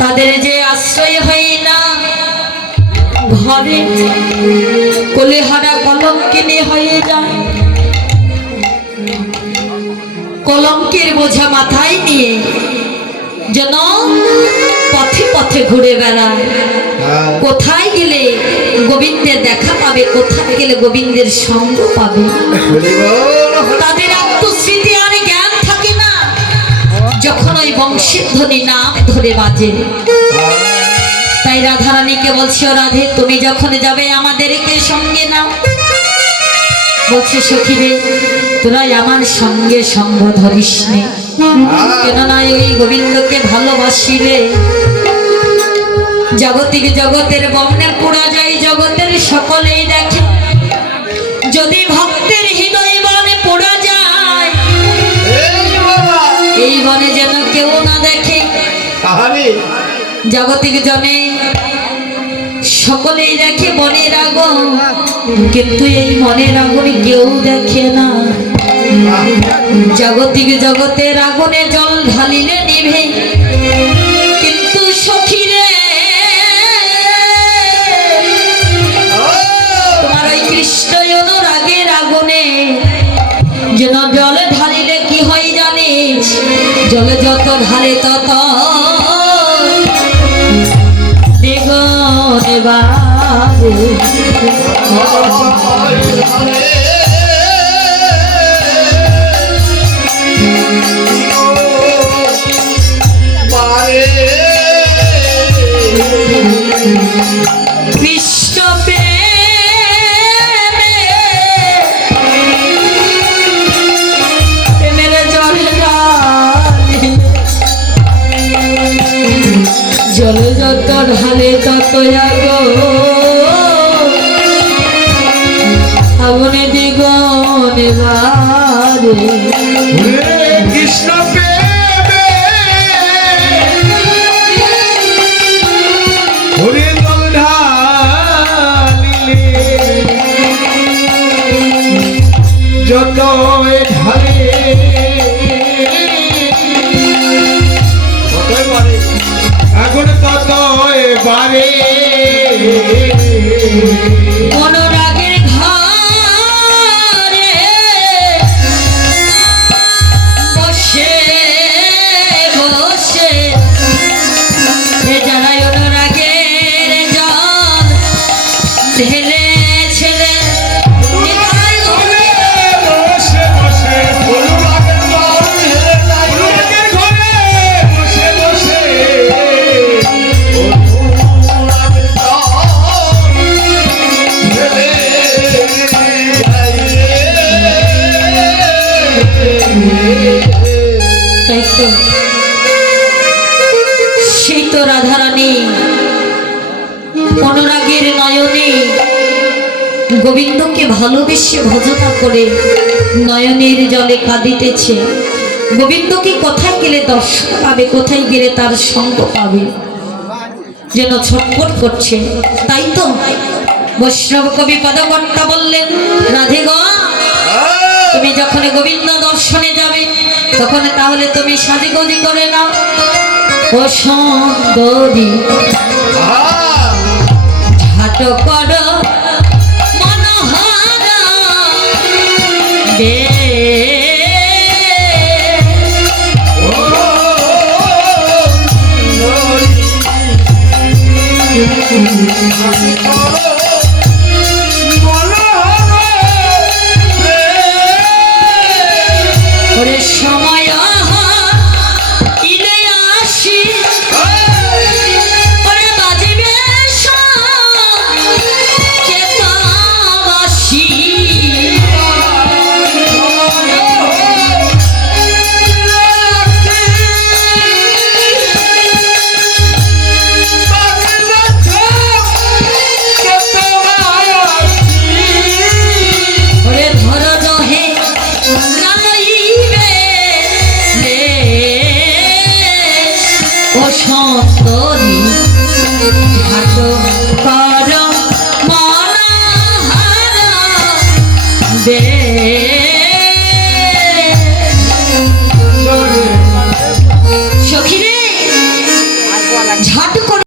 তাদের যে আশ্রয় হয় না ঘরে কোলেহারা কলঙ্কিনী হয়ে যায়। কলঙ্কের বোঝা মাথায় নিয়ে যেন পথে পথে ঘুরে বেড়ায়। কোথায় গেলে গোবিন্দের দেখা পাবে, কোথায় গেলে গোবিন্দের সঙ্গ পাবে, তাদের আত্মস্মৃতি আর জ্ঞান থাকে না যখন ওই বংশের ধ্বনি নাম ধরে বাজে। তাই রাধারানীকে বলছে, ও রাধে তুমি যখন যাবে আমাদেরকে সঙ্গে নাও। বলছে সখী রে তোরাই আমার সঙ্গে সঙ্গ ধরিস নে, কেননা ওই গোবিন্দকে ভালোবাসিলে জাগতিক জগতের বর্ণে পড়া যায়, জগতের সকলেই দেখে। যদি ভক্তের হৃদয় বনে পড়া যায়, এই বনে যেন কেউ না দেখে। জাগতিক জনে সকলেই দেখে মনের আগুন, কিন্তু এই মনের আগুনে কেউ দেখে না। জাগতিক জগতের আগুনে জল ঢালিলে নিভে, কিন্তু সখীরে তোমার ওই কৃষ্ণ অনুরাগের আগুনে যেন জলে ঢালিলে কি হয় জানিস, জলে যত ঢালে তত দ্বিগুণে বাড়ে। কৃষ্ণ প্রেমের জলে জলে যত ঢালে তত আগুনে দ্বিগুণে বাড়ে। কৃষ্ণ যত ঢালে আগুন তত বাড়ে। অনুরাগের ঘরে বসে বসে যারা অনুরাগের জল ঢেলে ছেলে সেই তো রাধারানী অনুরাগের নয়নে গোবিন্দকে ভালোবেসে ভজনা করে নয়নের জলে কাঁদিতেছে। গোবিন্দকে কোথায় গেলে দর্শন পাবে, কোথায় গেলে তার সঙ্গ পাবে, যেন ছটফট করছে। তাই তো বৈষ্ণব কবি পদকর্তা বললেন, রাধে গো তুমি যখন গোবিন্দ দর্শনে যাবে তখন তাহলে তুমি সাজগোজি করে নাও, ও সুন্দরী ঝাট কর মনোহরা ওরে সময় ইলে আসি ওরে বাজিবে কেতাবাসি। সুন্দরী ঝাট কর মনোহরা সখী রে ঝট করে